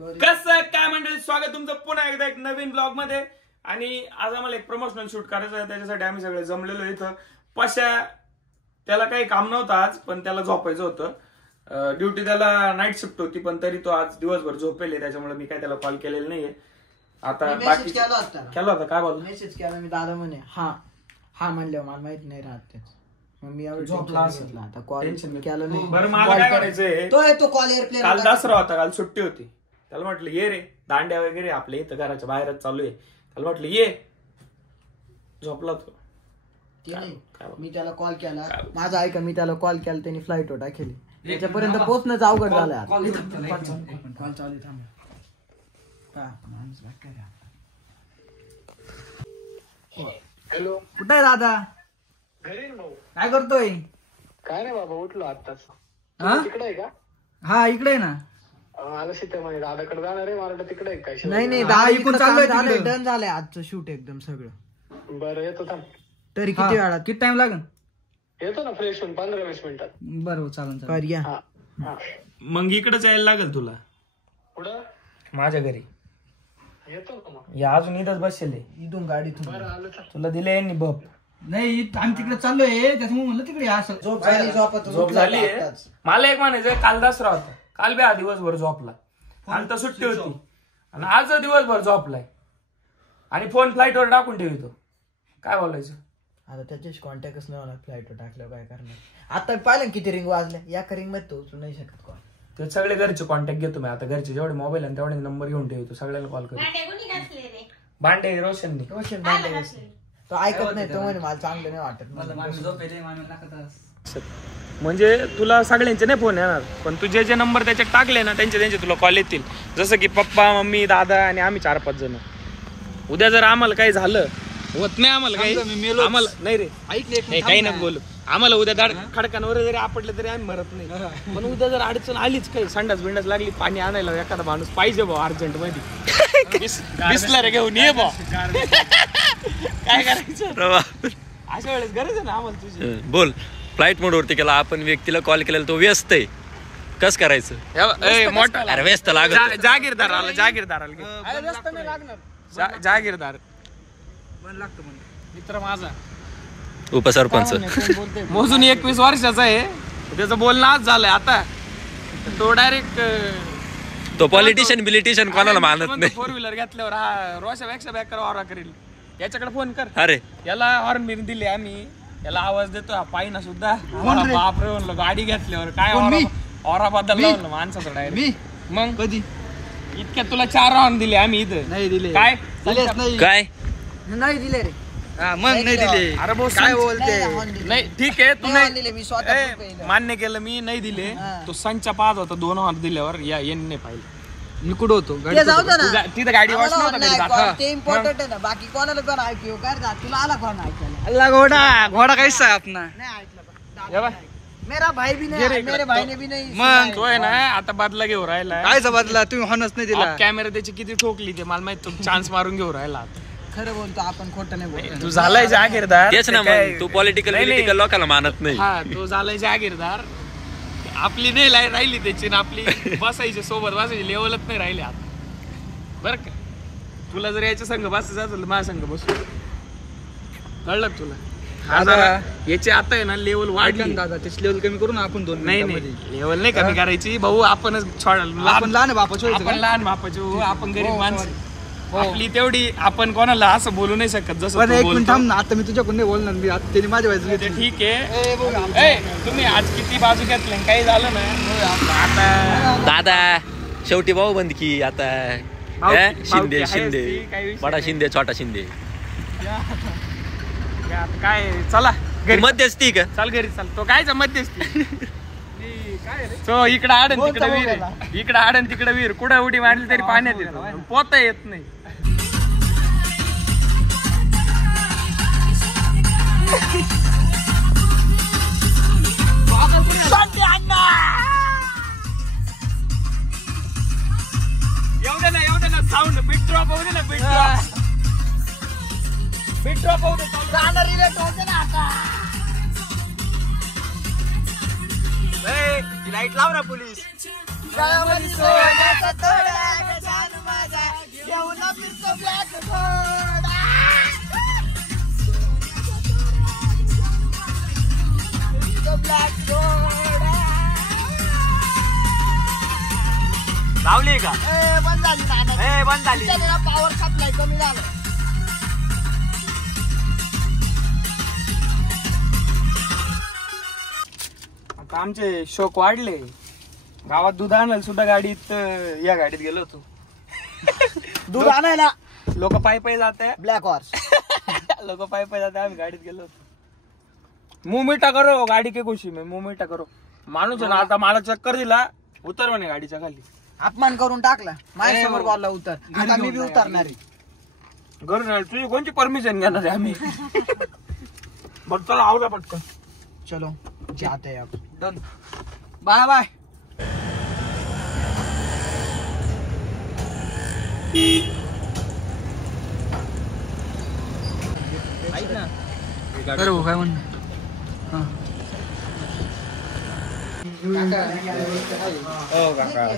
कसं काय मंडळी, स्वागत तुमचं पुन्हा एकदा एक नवीन ब्लॉग मध्ये. आणि आज आम्हाला एक प्रमोशनल शूट करायचं आहे, त्याच्यासाठी आम्ही सगळे जमलेलो इथं. पशा त्याला काही काम नव्हतं आज, पण त्याला झोपायचं होतं. ड्युटी त्याला नाईट शिफ्ट होती, पण तरी तो आज दिवसभर झोपेल, त्याच्यामुळे मी काय त्याला कॉल केलेला नाहीये. आता बाकी केला होता. काय बोल मेसेज केला मी, दादा म्हणे हा म्हणल्यावर मला माहित नाही राहत. मग मी झोपला असेल, आता कॉल केला नाही. बरं, मला काय करायचंय, तो कॉल एअरप्लेन काल दसरा होता, काल सुट्टी होती. त्याला म्हटलं ये रे, दांड्या वगैरे आपल्या इथं घराच्या बाहेरच चालू आहे. त्याला म्हटलं ये, झोपला तो. मी त्याला कॉल केला, माझा ऐका, मी त्याला कॉल केला, त्यांनी फ्लाईट वर टाकली. त्याच्यापर्यंत पोहोचणंच अवघड झालं. कॉल चालू थांब. हॅलो, कुठे आहे दादा? घरी भाऊ. काय करतोय? काय नाही बाबा, उठलो आत्ताच. तिकडे आहे का? हा, इकडे आहे ना. आलं सीतामणी दादाकडे जाणार आहे, मला तिकडे आहे काय? नाही दादा इकडून चाललोय, डन झालंय आजचं शूट एकदम सगळं. बरं, येतो थांब. तरी किती वेळात, किती टाइम लागेल? येतो ना फ्रेश होऊन 15-20 मिनिटात. बरोबर, चालेल. मग इकडेच यायला लागेल तुला. पुढं माझ्या घरी येतो का मग? या अजून इथंच बसले, इथून गाडीतून. बरं, आलं तुला दिले यांनी बप. नाही, आम्ही तिकडे चाललोय, त्याच्यामुळे म्हणलं तिकडे असं. झोप झाली. मला एक म्हणायचं, काल दसरा होता, काल बी हा दिवसभर झोपला. काल तर सुट्टी होती आणि आज दिवसभर झोपलाय आणि फोन फ्लाईट वर टाकून ठेवतो. काय बोलायचं आता? त्याच्याशी कॉन्टॅक्टच नाही होणार. फ्लाईट वर टाकल्यावर काय करणार? आता पाहिलं किती रिंग वाजल्या, या रिंग मध्ये तो उचलू नाही शकत कॉल. ते सगळे घरचे कॉन्टॅक्ट घेतो मी आता. घरचे जेवढे मोबाईल आणि तेवढे नंबर घेऊन ठेवतो, सगळ्याला कॉल करतो. भांडे रोशननी तो ऐकत नाही, तो म्हणे मला चांगलं नाही वाटत. म्हणजे तुला सगळ्यांचे नाही फोन येणार, पण तू जे नंबर त्याच्यात टाकले ना, त्यांचे तुला कॉल येतील. जसं की पप्पा, मम्मी, दादा आणि आम्ही 4-5 जण. उद्या जर आम्हाला काही झालं, होत नाही आम्हाला काही, आम्हाला नाही रे, ऐकले काही नको बोलू. आम्हाला उद्या खडकांवर जरी आपडले तरी आम्ही मरत नाही. पण उद्या जर अडचण आलीच, काही संडास बिंडास लागली, पाणी आणायला एखादा माणूस पाहिजे भाऊ अर्जंट मध्ये, बिस्लरी घेऊन ये भाऊ. काय करायचं अशा वेळेस? गरज आहे ना आम्हाला तुझी. बोल. फ्लाईट मोड वरती केला आपण, व्यक्तीला कॉल केलेला तो व्यस्त आहे, कस करायचं? मोठा अरे व्यस्त लागत. जागीरदार आला, जागीरदार मित्र माझा उपसरपंच मोजून 21 वर्षाचा आहे. त्याचं बोलणं आज झालंय. आता तो डायरेक्ट तो पॉलिटिशियन कोणाला मानत नाही. 4 व्हीलर घेतल्यावर हा रोशापेक्षा बेकार वारा करेल. याच्याकडे फोन कर. अरे याला हॉर्न बिर्न दिले आम्ही, याला आवाज देतो हा पायीना सुद्धा. बापरे म्हणलं, गाडी घेतल्यावर काय औरा बद्दल लावलं माणसाचं डायरेक्ट. मग कधी इतक्यात तुला 4 हॉर्न दिले आम्ही इथं. नाही दिले. काय काय नाही दिले रे? मग नाही दिले. अरे बोल, काय बोलते? नाही ठीक आहे, तू नाही मान्य केलं, मी नाही दिले. तो संचा पाहत होता 2 हॉर्न दिल्यावर. यांनी नाही पाहिलं. मी कुठं होतो? तिथं गाडी वाच नव्हता. ते इम्पॉर्टंट आहे ना, बाकी कोणाला पण ऐकू काय तुला आला कोण ऐकायला? घोडा कैसा आहे आपला? नाही ऐकलं. मेरा भाई भी नाही, मेरे भाईने भी नाही. मग तो आहे ना, आता बदला घेऊ राहिला. कायचा बदला? तुम्ही हॉर्नच नाही दिला. कॅमेरा त्याची किती ठोकली ते मला माहित. चान्स मारून घेऊ राहिला. खरं बोलतो आपण, खोटं नाही बोलतो. तू झालाय जागीरदार. तेच ना, मग तू पॉलिटिकल लोकांना मानत नाही. हा, तू झालाय जागीरदार. आपली नाही राहिली त्याची ना, आपली बसायची सोबत बसायची लेवलच नाही राहिली आता. बर का? तुला जर याच्या संघ बसायचं असेल माझ्या संघ बसू. कळलं का तुला? याची आता आहे ना लेवल वाढली दादा. त्याची लेवल कमी करू ना आपण 2 नाही लेवल नाही कमी करायची भाऊ. आपणच आपण लहान बापाचे, आपण लहान बापाचे, आपण गरीब माणसं. आपली तेवढी आपण कोणाला असं बोलू नाही शकत. जसं एक मिनिट थांब ना, आता मी तुझ्याकडून नाही बोलणार. मी आता त्याने माझ्या बाजू घेतली. ठीक आहे. तुम्ही आज किती बाजू घेतले, काही झालं ना आता दादा. शेवटी भाऊ बंदकी आता. शिंदे बडा शिंदे, छोटा शिंदे. काय चला घरी. मध्यस्थी का? चाल घरी चाल. तो कायचा मध्यस्थी? तो इकडं आडन तिकडे विहीर, इकडं आडन तिकडे विहीर. कुठं उडी मारली तरी पाण्यात येतो, पोता येत नाही. एवढं ना साऊंड बिट ड्रॉप होऊ दे ना, बिट ड्रॉप होऊ दे. लाईट लाव ना पोलीस. गळ्यामध्ये सोन्याचा तोडा गजान माझा घेऊन फिरतो ब्लॅक घोडा. ब्लॅक घोडा लावली का? बंद झाली ना, बंद झाली. पॉवर सप्लाय कमी झालं. आता आमचे शौक वाढले. गावात दूध आणायला सुद्धा गाडीत या गाडीत गेलो होतो. दूध आणायला लोक पायी पायी जात आहे. ब्लॅक हॉर्स लोक पायी पायी जाते, आम्ही गाडीत गेलो होतो. मुंह मीठा करो गाडी के खुशी में, मुंह मीठा करो. माणूस आहे ना आता मला चक्कर दिला, उतर म्हणे गाडीच्या खाली. अपमान करून टाकला माझ्यासमोर बोलला उतर. आता मी बी उतरणार आहे. घर नाही तुझी कोणची परमिशन घेणार आहे आम्ही. बरं चला आवरा पटकन. चलो जाते हैं अब. डन. Bye bye. ऐक ना. अरे हो काय म्हणणं. हो काका.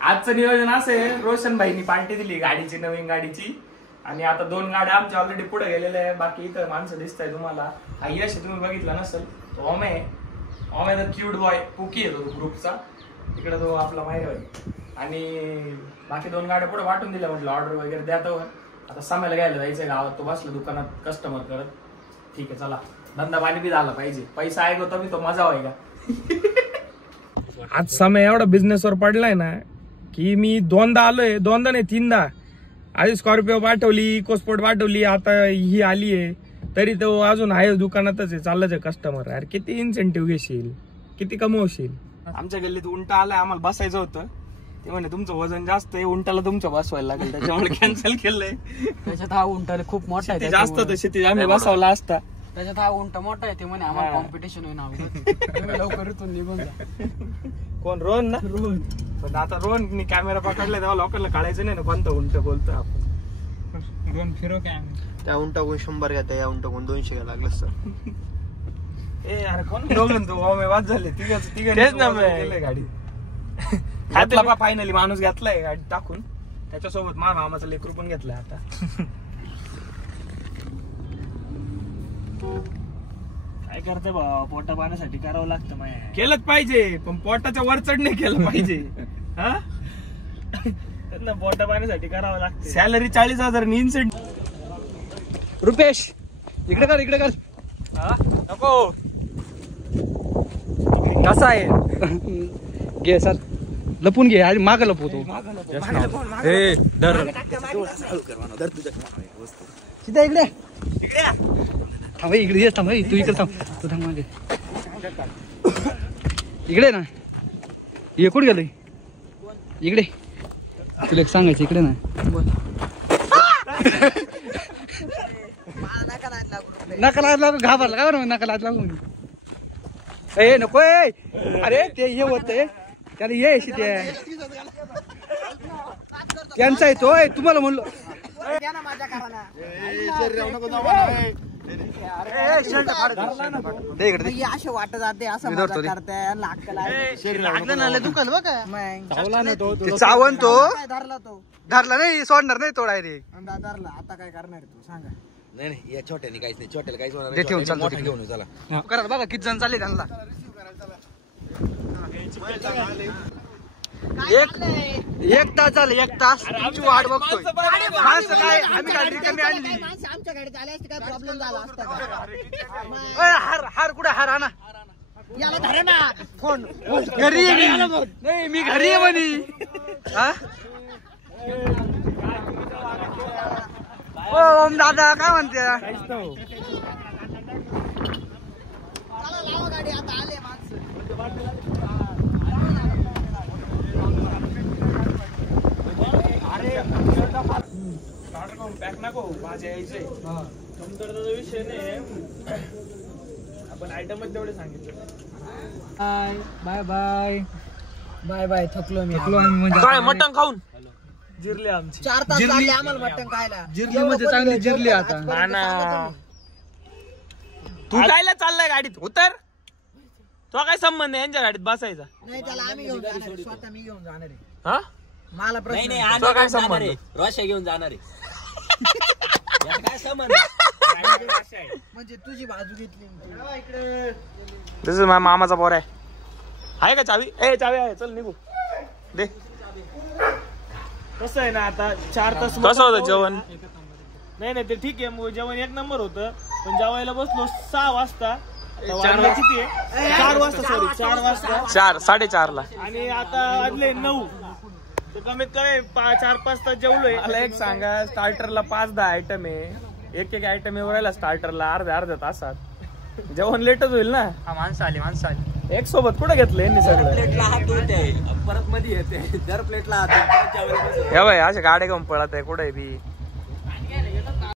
आजचं नियोजन असं आहे, रोशन भाईनी पार्टी दिली गाडीची, नवीन गाडीची. आणि आता 2 गाड्या आमच्या ऑलरेडी पुढे गेलेल्या आहे. बाकी इथं माणसं दिसत आहे तुम्हाला. हा यश तुम्ही बघितला नसेल, तो ओमे द क्यूट बॉय. पुकी आहे तो ग्रुपचा. तिकडे तो आपला माहिती आहे. आणि बाकी 2 गाड्या पुढे वाटून दिल्या. म्हटलं ऑर्डर वगैरे द्या. तर आता सामायला घ्यायला जायचं गावात. तो बसला दुकानात कस्टमर करत. ठीक आहे चला, धंदा पाणी बी झाला पाहिजे. पैसा आहे का तो मजा होय का. आज समय एवढा बिझनेस वर पडलाय ना की मी 2दा आलोय. 2दा नाही 3दा. आधी स्कॉर्पिओ पाठवली, इकोस्पोर्ट पाठवली, आता ही आली आहे. तरी तो अजून आहे दुकानातच आहे. चाललंच आहे कस्टमर. यार किती इन्सेंटिव्ह घेशील, किती कमवशील. आमच्या गल्लीत उंटा आलाय, आम्हाला बसायचं होतं. ते म्हणे तुमचं वजन जास्त आहे, उंटाला तुमचं बसवायला लागेल, त्याच्यामुळे कॅन्सल केलंय. त्याच्यात हा उंट खूप मोठा आहे. जास्त होतं शेती, आम्ही बसवला असता. त्याच्यात हा उंट मोठा आहे. ते म्हणे आम्हाला कॉम्पिटिशन होईल. लवकर इथून निघून जा. कोण रोहन ना. पण आता रोहन कॅमेरा पकडला तेव्हा लोकांना कळायचं नाही ना कोणता उंट बोलतोय आपण. रोहन फिरो काय त्या उंटाकडून 100 घेता, या उंटाकडून 200 घ्यायला लागलं सर. ए अरे कोण दोघं तो वाद झाले. तेच ना गाडी घातला फायनली. माणूस घेतलाय गाडी टाकून. त्याच्यासोबत माझ्या मामाचा लेकरू पण घेतलाय आता. काय करते भाऊ, पोटा पाण्यासाठी करावं लागतं. माया केलंच पाहिजे, पण पोटाच्या वर चढ नाही केलं पाहिजे. हा त्यांना पोटा पाण्यासाठी करावं लागतं. सॅलरी 40,000 इन्सेंट. रुपेश इकडे कर, इकडे कर. नको कसा आहे. घे सर, लपून घे. आणि माग लपवतो. सीधा इकडे थांब. इकडे ये, थांब. तू इकडे थांब. तू थांब मागे. इकडे ना. ये कुठे गेलोय. इकडे तुला एक सांगायचं. इकडे ना. नका लागू. घाबरला का बरं. नका लागू. ए नको. अरे ते हे होत त्याला ये त्यांचा आहे तो. तुम्हाला म्हणलो असे वाटत जाते असं चावण तो धरला तो. धरला नाही, सोडणार नाही तो डायरेक्ट. धरला. आता काय करणार तू सांगा. नाही या छोट्याने काहीच नाही. छोट्याला काहीच होणार ते ठेवून चालतो. मोठा घेऊन चला. करा बघा किती जण चालले त्यांना. एक तास झालं. 1 तास तुमची वाट बघतोय. माणसं काय आम्ही गाडी रिकामी आणली. आमच्या गाडीत आले असते काय प्रॉब्लेम झाला असता हार हार कुठे हार आणा. याला धरे ना फोन. घरी नाही, मी घरी आहे म्हणे. हा ओम दादा काय म्हणते. लावा गाडी. आता आले माणसं. पॅक नको माझ्या यायचे. कमतरचा विषय नाही. आपण आयटम तेवढे सांगितलं. Bye bye bye bye. थकलो मी. काय मटण खाऊन. जिरली आमची 4 तास लागले आम्हाला मटण खायला. जिरली म्हणजे चांगली जिरली आता. हा ना. तू जायला चाललाय गाडीत उतर. तो काय संबंध आहे यांच्या गाडीत बसायचा? नाही त्याला आम्ही घेऊन जाणार आहे. स्वतः मी घेऊन जाणार आहे. हा मला प्रश्न आहे. तो काय संबंध? रोशा घेऊन जाणार आहे. यात काय संबंध? म्हणजे तुझी बाजू घेतली इकडे. दिस इज मामाचा पोर आहे का चावी? ए चावी आहे, चल निघू दे. कसं आहे ना आता 4 तास. कसं होतं जेवण? नाही नाही ते ठीक आहे, जेवण एक नंबर होतं. पण जेवायला बसलो 6 वाजता. 4 वाजता 4:30 ला. आणि आता वाजले 9. तर कमीत कमी 4-5 तास जेवलोय. मला एक सांगा, स्टार्टरला 5-10 आयटम आहे. एक आयटम येऊ राहिला स्टार्टरला अर्ध्या तासात. जेवण लेटच होईल ना. माणसं आली. एक सोबत कुठं घेतलं यांनी सगळं? प्लेटला हात धुते परत मध्ये येते. दर प्लेटला हात धुते. हे बाय अशा गाड्या घेऊन पळत आहे कुठे बी.